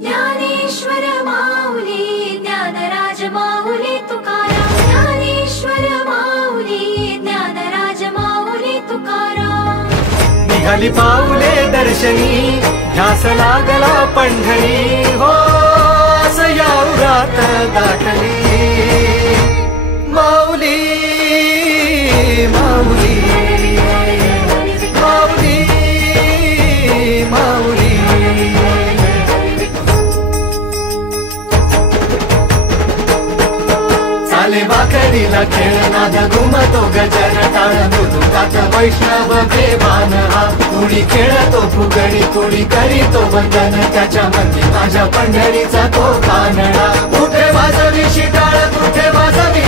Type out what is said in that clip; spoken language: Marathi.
ज्ञानेश्वर माऊली ज्ञानराज माऊली तुकाराम ज्ञानेश्वर माऊली ज्ञानराज माऊली तुकाराम निघाली पाऊले दर्शनी ध्यास लागला पंढरी हो या उरात दाटली माऊली माऊली माऊली माऊली चाले वाकडीला खेळनाद घुमतो गजर टाळ मृदुकात वैष्णव देवान हा कुणी खेळतो फुगडी कुणी करीतो वंदन त्याच्या मंदी माझ्या पंढरीचा तो कानडा कुठे वाजवी शिटाळ कुठे वाजवी